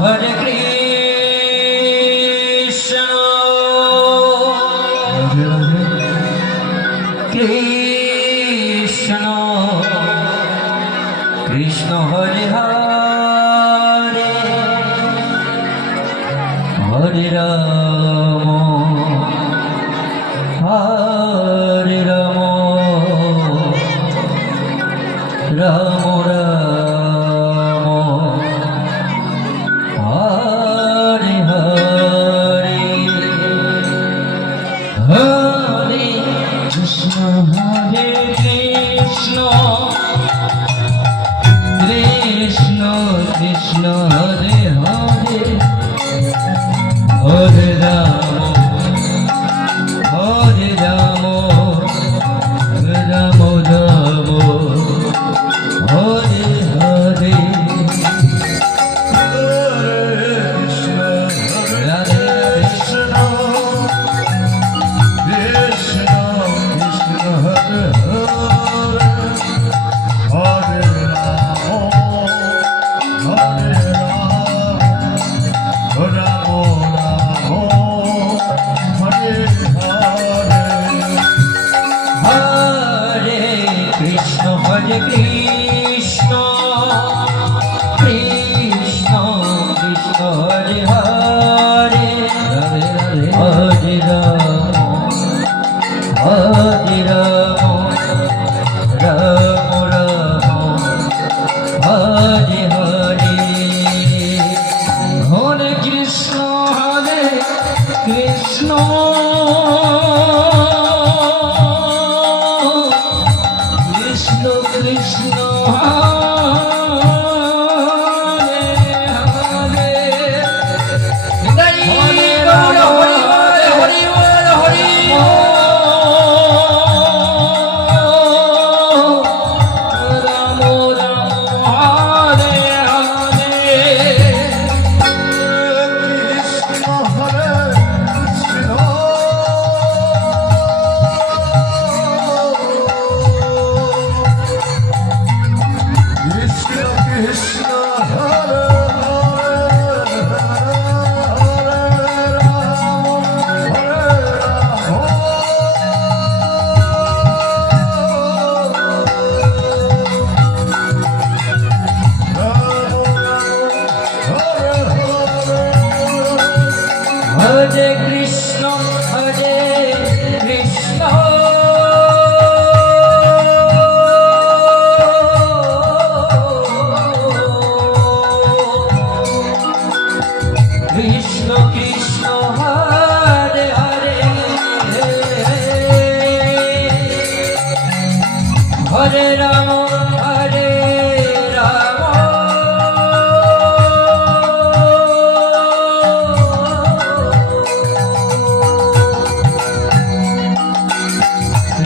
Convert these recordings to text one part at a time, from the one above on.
Hare Krishna Krishna Krishna Hare Hare Hare Ram Hare Ram Ram Ram Hare Hare Hare Krishna Hare Krishna Krishna Krishna Hare Hare Hare Ram Hare Ram Ram Ram Hare Hare Hare Krishna Krishna Krishna Hare Hare Hare Ram Hare Ram Ram Ram Hare Hare Hare Krishna Krishna Krishna Hare Hare Hare Ram Hare Hare Ram Ram Hare Hare Krishna Hare Krishna Krishna Hare Hare Krishna Hare Krishna Krishna Krishna Hare Hare Hare Rama Hare Rama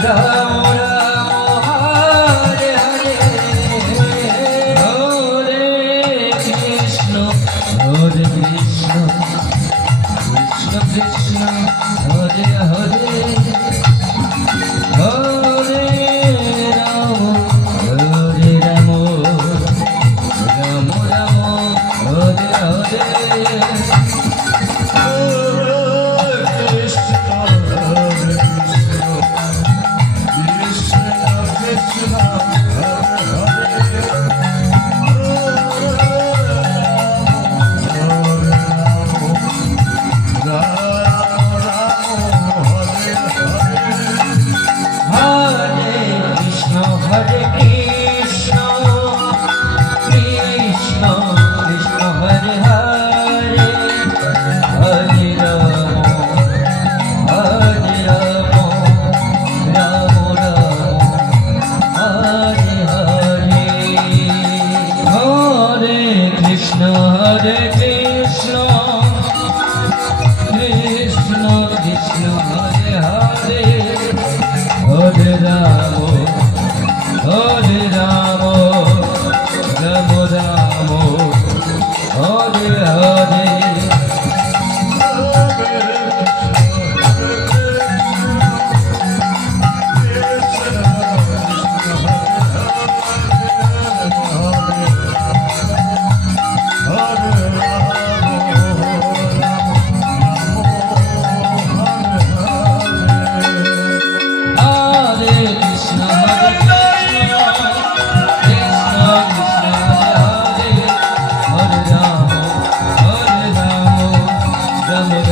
Rama Rama Hare Hare Hare Krishna Hare Krishna Krishna Krishna Hare Hare Hare Rama Hare Rama Rama Rama Hare Hare Hare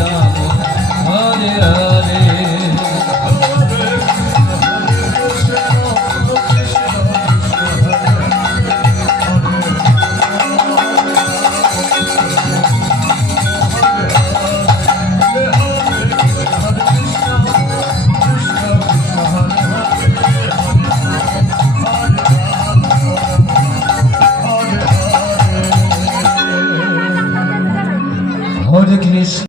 Hare Hare